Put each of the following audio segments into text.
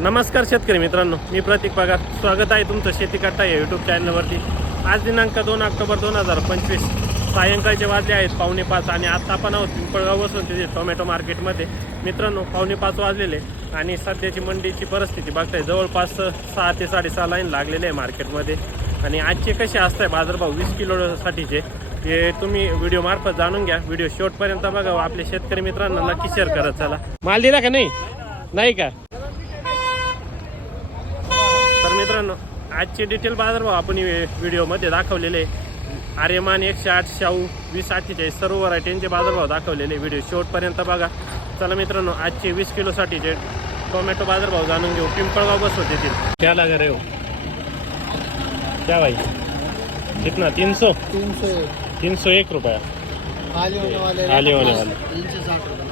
नमस्कार शेतकरी मित्रांनो मी प्रतीक पगार. स्वागत आहे तुमचं शेती कट्टा या यूट्यूब चॅनलवरती आज दिनांक दोन ऑक्टोबर दोन हजार पंचवीस. सायंकाळचे वाजले आहेत पावणे पाच आणि आता आपण आहोत पिंपळगाव बसून तिथे टोमॅटो मार्केटमध्ये. मित्रांनो पावणे पाच वाजलेले आणि सध्याची मंडीची परिस्थिती बघताय जवळपास सहा ते साडेसहा लाईन लागलेले आहे मार्केटमध्ये. आणि आजचे कसे असत आहे बाजारभाव वीस किलोसाठीचे हे तुम्ही व्हिडिओ मार्फत जाणून घ्या. व्हिडिओ शेवटपर्यंत बघा आपल्या शेतकरी मित्रांना नक्की शेअर करत चला. माल दिला का नाही? नाही का तर मित्रांनो आजचे डिटेल बाजारभाव आपण व्हिडिओमध्ये दाखवलेले. आर्यमान एकशे आठ शाहू वीस अठ्ठेचाळीस सर्व व्हरायटींचे बाजारभाव दाखवलेले. व्हिडिओ शेवटपर्यंत बघा. चला मित्रांनो आजचे वीस किलोसाठीचे टोमॅटो बाजारभाव जाणून घेऊ. पिंपळगाव बसवत येतील. क्या लगा रे हो? क्या भाई? कितना? तीन सौ तीन सौ तीन सौ एक रुपया. आले होने वाले आले होने वाले तीन सौ साठ रुपये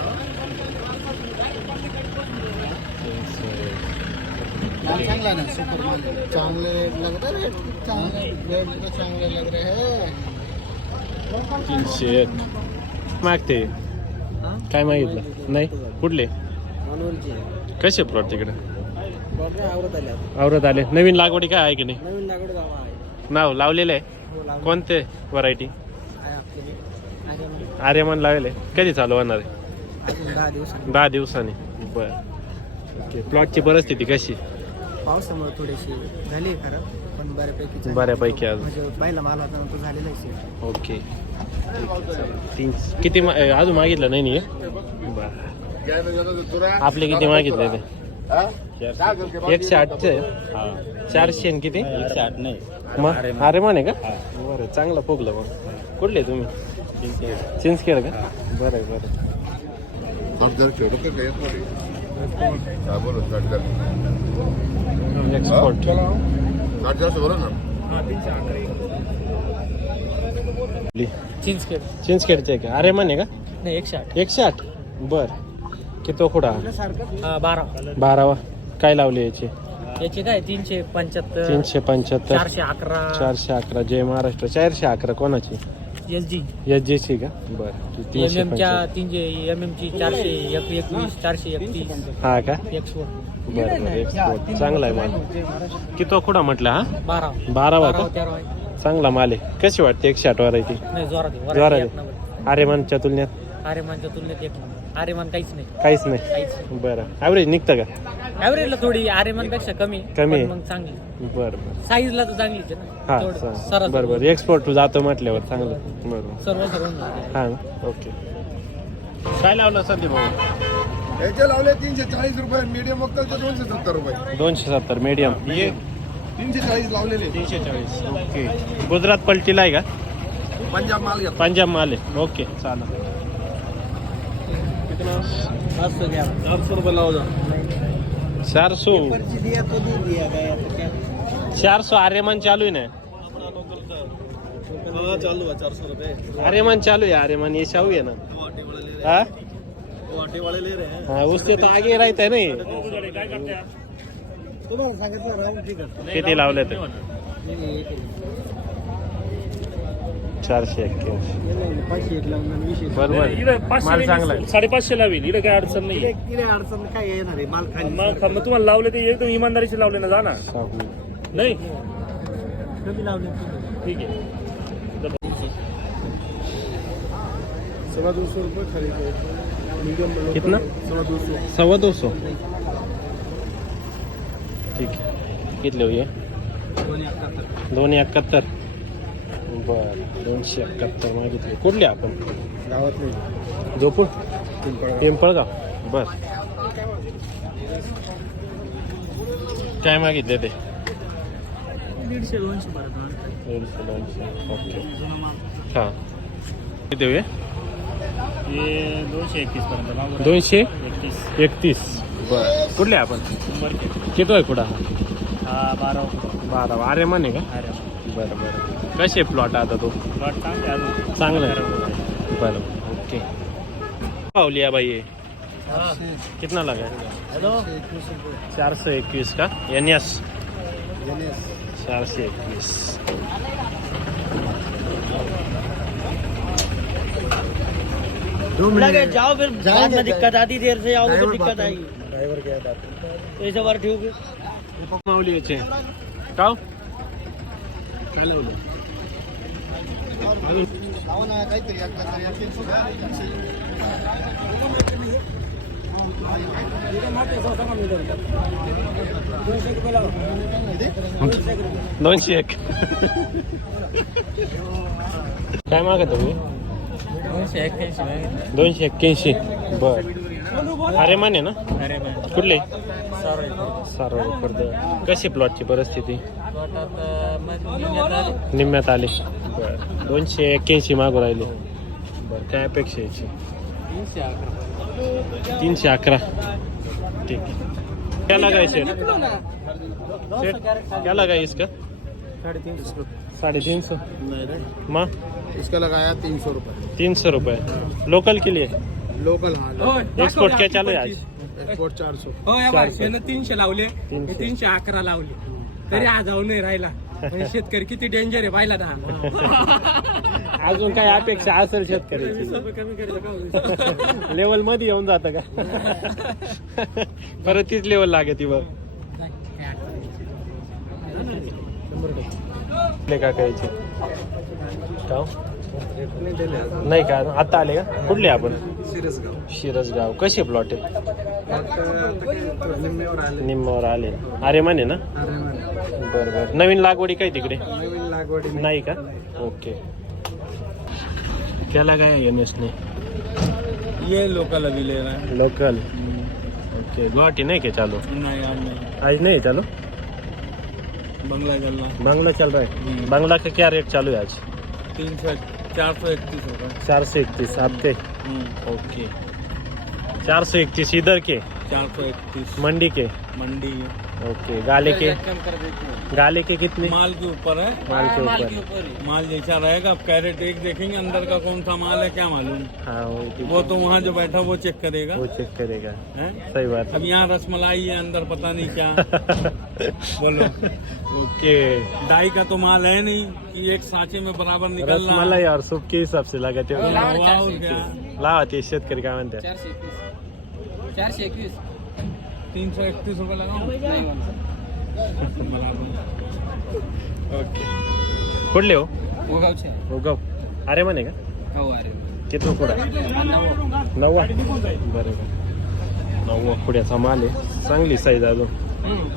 चांगला ना सुपर माल चांगले लग रहे रेट चांगले रेट तो चांगले लग रहे हैं. तीनशे एक. मागते. काय मागितलं? नाही? कुठले? कसे प्लॉट तिकडे? आवरत आले आता. आवरत आले. नवीन लागवडी काय आहे की नाही? नवीन लागवड गावा आहे. नाव लावलेलं आहे? हो, कोणते व्हरायटी. आर्यमान लावले कधी चालू होणार आहे? दहा दिवसांनी. बर. ओके. प्लॉटची परिस्थिती कशी? पावसामुळे थोडीशी झाली आहे खराब पण बऱ्यापैकी. बऱ्यापैकी आज. म्हणजे पहिला माल होता ना, तो झालेला आहे. ओके. तीन किती मा- अं, अजून मागितलं नाही नाही बर आपले किती मागितले ते? एकशे आठचे चारशे आणि किती? एकशे आठ नाही. मग आर्यमान आहे का? बरं चांगलं पोगलं मग. कुठले तुम्ही? चिंचखेड. का? बरं आहे, बरं हा? बोलो साठ एक्सपोर्ट साठ जास्त बोला ना चिंचखेड चिंचखेडचे आहे का? आर्यमान आहे का? नाही एकशे आठ. एकशे आठ? बर. किती खुडा हा, बारा. बारावा. काय लावले याचे? याचे काय तीनशे पंच्याहत्तर तीनशे पंच्याहत्तर. चारशे अकरा. चारशे अकरा. जय महाराष्ट्र. चारशे अकरा. कोणाची? S G. एस ची का? बर. एम तीनशे एमच्या पंच्याहत्तर. तीनशे एम एमची चारशे एक एकवीस चारशे एकतीस. हा का? बरं बरं. एक्सपोर्ट चांगला आहे माल. किती खुडा म्हटलं हा? बारा. बारावा बारा का तेरा आहे. चांगला माल आहे. कशी वाटते एकशे आठ ती नाही जोरात आहे. जोरात वराठी आहे. एक नंबर. आर्यमानच्या तुलनेत. आर्यमानच्या तुलनेत एक नंबर. आर्यमान काहीच नाही. काहीच नाही. काहीच बरं. ॲव्हरेज निघतं का? ॲव्हरेजला थोडी आर्यमानपेक्षा कमी कमी पण आहे. मग चांगली. बरं बरं. साईजला तर चांगलीच आहे ना. हा. सरस बरं बरं. एक्सपोर्ट जातो म्हटल्यावर चांगलं. बरं सर्व सर्व हा ओके काय लावलं संदीप भाऊ? याचे लावले तीनशे चाळीस रुपये मीडियम वक्कलचे दोनशे सत्तर रुपये. दोनशे सत्तर मीडियम ये तीनशे चाळीस लावलेले. तीनशे चाळीस. ओके गुजरात पलटीला आहे का? पंजाब माल घेतला. पंजाब माल आहे. ओके चालेल. रुपये चार सो दिया तो दे दिया गया तो क्या. चार सो आर्यमान चालू आहे ना? चालू आहे चारशे रुपये. आर्यमान चालू आहे आर्यमान ये शाहू आहे ना? हाँ? वाटे वाले ले रहे हैं हाँ उससे तो आगे रहता है. नहीं तुम्हाला सांगितलं आहे किती लावले ते चारशे एक्क्याऐंशी. बरोबर. माल चांगला आहे. साडेपाचशे लावील इकडे काय अडचण नाही. अडचण काय येणार आहे? माल खाली. मग मग तुम्हाला लावले ते एकदम इमानदारीचे लावले ना जा ना. शाहू. नाही? कमी लावले. ठीक आहे. सव्वा दो सौ रुपये खरीद मीडियम कितना? दो सौ सव्वा दो सौ ठीक आहे. कितले हो ये? दोन एकाहत्तर बर. दोनशे एकाहत्तर मागितले कुठले आपण? गावातले. झोपून पिंपळगाव. बर. काय मागितले ते? दीडशे दोनशे दोनशे. ओके. हां. किती हे? दोनशे एकतीस पर्यंत. दोनशे? एकतीस. एकतीस. बर. कुठले आपण? किती आहे कुठं? हा हा बारा बारा अरे म्हणे का अरे बरं बरं. कसे प्लॉट आता तो। प्लॉट चांगले अजून चांगलं आहे बरं ओके पावली या? बाई कितना लगा हॅलो? चारशे एकवीस का। एन एस चारशे एकवीस लगे जाओ फिर। बाद में दिक्कत आती देर से आओगे तो दिक्कत आएगी। याच्यावर ठेवू की? माऊली याचे का काय लावलं अहो ना काहीतरी एकदा तरी असेल सुद्धा. दोनशे एक काय मागत तुम्ही दोनशे एक्क्याऐंशी मागितलं. दोनशे एक्क्याऐंशी बर अरे माने ना अरे बा कुठले सॉरी सारो कर्द कशी प्लॉटची परिस्थिती. निम्म्यात आली. बर. दोनशे एक्क्याऐंशी मागू राहिले. बर काय अपेक्षा याची? तीनशे अकरा. तीनशे अकरा ठीक काय शेट शेट त्याला काय इसका? साढ़े तीन सौ माँ? इसका लगाया तीन सौ रुपये. तीन सौ रुपये. लोकल के लिए लोकल हाँ एक्सपोर्ट क्या चालू है आज? एक्सपोर्ट चार सौ हो या तीनशे लावले तीनशे. तीनशे अकरा लावले. तरी आज जाऊ नाही राहिला. म्हणजे शेतकरी किती डेंजर आहे पाहिला ना अजून काय अपेक्षा असेल शेतकऱ्याची? का लेवलमध्ये येऊन जातं का? परत तीच लेवल लागे ती बघ. ले का कायचे का हो? नाही का? आता आले का? कुठले आपण? शिरसगाव. कसे प्लॉट आहे निम्म्यावर आले. अरे माने ना? बर बर. नवीन लागवडी काय तिकडे? नाही. का? ओके. त्याला काय एम एस ने? ये लोकल अभी ले रहा है लोकल ओके. गुवाहाटी नाही का चालू? नहीं यार नहीं. आज नहीं चालू? बंगला चल रहा बांग्ला चल रहा है बांग्ला का क्या रेट चालू है आज? तीन सौ चार सौ इकतीस होगा चार सौ इकतीस आपके. ओके. चार सौ इकतीस इधर के? चार सौ इकतीस मंडी के? मंडी. ओके गाले के कम कर देते गाले के कितने? माल के ऊपर है। माल के ऊपर। ऊपर माल जैसा रहेगा अब कैरेट एक देखेंगे अंदर का कौन सा माल है क्या मालूम। हाँ वो वो तो वहाँ जो बैठा वो चेक करेगा। वो चेक करेगा। हैं? सही बात। अब यहाँ रसमलाई है अंदर पता नहीं क्या। बोलो। ओके। डाई का तो माल है नहीं कि एक सांचे में बराबर निकल रहा। रसमलाई और सूप के हिसाब से लगाते हो। लावा ते शेतकरी काय? म्हणते चारशे एकवीस चारशे एकवीस तीन सौ इकतीस रुपये. बराबर ओके. कुठले हो? ओगावचे आहे. हो गाव अरे म्हणे का? हो अरे किती कुडा नव्वा. बरोबर नव्वा पुड्याचा माल आहे. चांगली साईज अजून.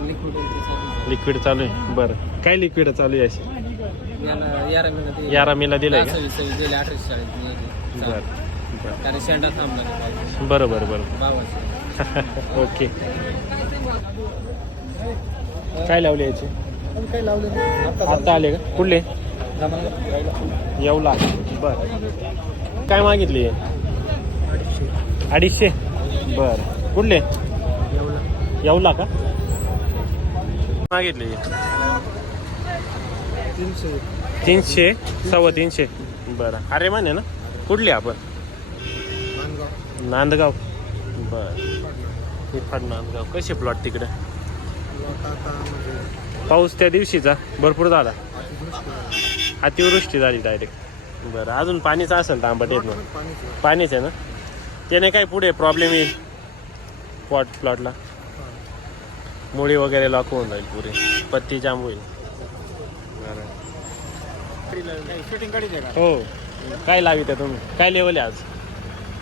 लिक्विड चालू लिक्विड चालू आहे. बरं. काय लिक्विड चालू आहे अशी? यारा मेला दिलाय. बरं बरं. बरं बरं ओके. काय लावले याचे? काय लावले आता आले का? कुठले? येवला. बर. काय मागितली? अडीचशे. बर. कुठले? येवला का? मागितली. तीनशे. तीनशे सव्वा तीनशे. बरं. अरे माने ना. कुठले आपण? नांदगाव. बर. निफाड नांदगाव कसे प्लॉट तिकडे? म्हणजे पाऊस त्या दिवशीचा. भरपूर झाला. अतिवृष्टी. झाली डायरेक्ट बरं अजून पाणीच असेल तांबट येत ना पाणीच पाणीच आहे ना? त्याने काय पुढे प्रॉब्लेम येईल? प्लॉट प्लॉटला मुळी वगैरे लॉक होऊन जाईल पुरे पत्ती जाम होईल. शूटिंग काढी दे हो. काय लावित तुम्ही? काय लेवल आहे आज?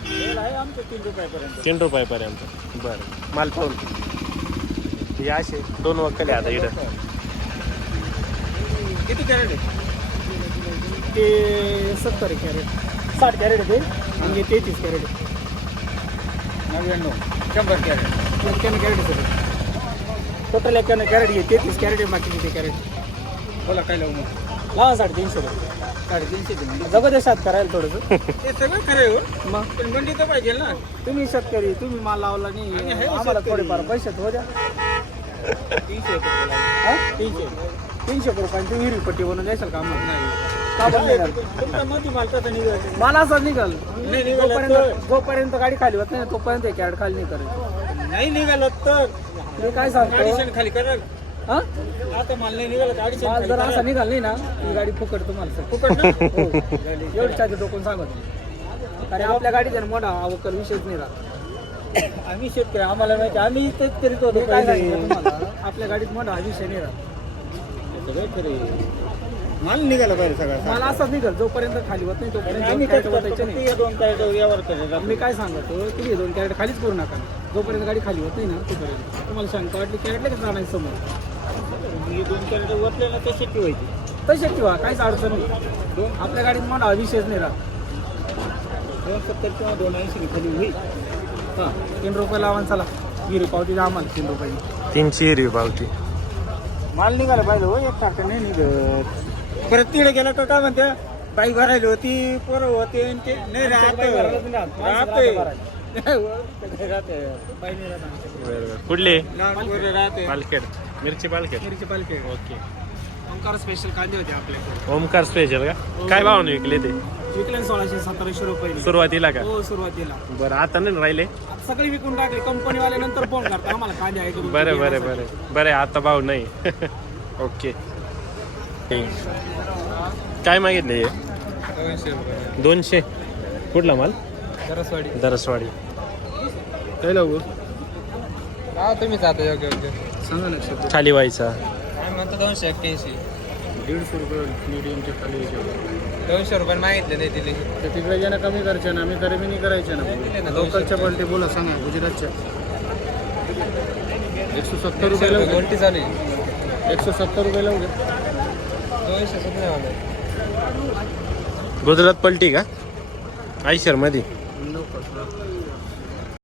आहे आमचं तीन रुपयापर्यंत. तीन रुपयापर्यंत. बरं. माल पाहून. हे असे दोन वक्कले आता इकडं किती कॅरेट आहे? ते सत्तर कॅरेट. साठ कॅरेट आहे आणि तेहतीस कॅरेट नव्याण्णव. शंभर कॅरेट. एक्क्याण्णव कॅरेट सर टोटल एक्क्याण्णव कॅरेट घे तेहतीस कॅरेट आहे बाकीचे ते कॅरेट. बोला काय लावू लावा साडेतीनशे रुपये. साडेतीनशे दे. जगत आहे सात करायला थोडंसं. हे सगळं खरे हो. मग? पण मंडी तर पाहिजे ना. तुम्ही शेतकरी तुम्ही माल लावला नाही. आहे आम्हाला शेतकरी. थोडेफार पैसे हो द्या. तीनशे एक रुपये लावू. हा? तीनशे. तीनशे रुपयांची विहिरी पट्टी बनवून द्याल का आम्हाला? नाही. का बंद नाही? तुमचा मती मालकाचा निघाल. मला असं निघाल. नाही निघालं जोपर्यंत जोपर्यंत गाडी खाली होत नाही तोपर्यंत हे कॅड खाली नाही करायची नाही निघालं तर. मी काय सांगतो? अडीचशे खाली करा. हा? आता माल नाही निघाला तर अडीचशे माल जर. असा निघाल नाही ना ही गाडी फुकट तुम्हाला सर. फुकट ना? हो एवढी चार्ज डोकून सांगत कारण आपल्या गाडीत आहे ना मोठा अवकल विषयच नाही राहत. आम्ही शेतकरी आम्हाला माहिती आम्ही तेच करीत होतो काय सांगितलं तुम्हाला? आपल्या गाडीत मोठा हा विषय नाही राहत. माल निघाला पाहिजे सगळा मला असं निघल जोपर्यंत खाली होत नाही तोपर्यंत आम्ही दोन तेच कॅरेट करतो ओतायचे फक्त नाही. या दोन कॅरेट व्यवहार करायचा मी काय सांगतो तुम्ही हे दोन कॅरेट खालीच करू नका. जोपर्यंत गाडी खाली होत नाही ना तोपर्यंत. तुम्हाला शंका वाटली कॅरेट लगेच जाणार समोर. हे दोन कॅरेट वरले ना ते शेती व्हायची तसे ठेवा काहीच अडचण नाही. दोन आपल्या गाडीत हा विषयच नाही राहत. दोन सत्तर किंवा दोन ऐंशी खाली होईल हां तीन रुपये लावा चला. ही पावती द्या आम्हाला तीन रुपयाची तीनशे हिरवी पावती. माल निघाला पाहिजे हो एक सारखं नाही निघत. परत तिकडे गेला का काय म्हणते बाई भरायली होती पोरं होते आणि ते नाही राहत. राहते कुठले? पालखेड. मिरची पालखेड? मिरची पालखी ओके. ओंकार स्पेशल कांदे होते आपल्याकडे ओमकार स्पेशल का? काय भावाने विकले ते? विकले सोळाशे सतराशे रुपये. सुरुवातीला का? हो सुरुवातीला. बरं आता नाही राहिले? सगळी विकून टाकले. कंपनीवाले नंतर फोन करता. आम्हाला कांदे आहे? बरं बरं बरं. बरं आता भाव नाही. ओके. काय मागितले हे? दोनशे कुठला माल? सरसवाडी दरसवाडी. काय लागू हा तुम्ही जाता योग्य योग्य. सांगा ना खाली व्हायचा. काय म्हणतो दोनशे एक्क्याऐंशी. दीडशे रुपये मिडियमचे खाली दोनशे रुपये मागितले नाही दिले. तर तिकडे ज्यांना कमी करायचे ना आम्ही कमी नाही करायचे ना लोकलच्या पलटी बोला सांगा गुजरातच्या. एकशे सत्तर रुपये लावू. दे. उलटी झाली एकशे सत्तर रुपये लावू दे. दोनशे सुद्धा नाही गुजरात पलटी का? आयशरमध्ये. लोकल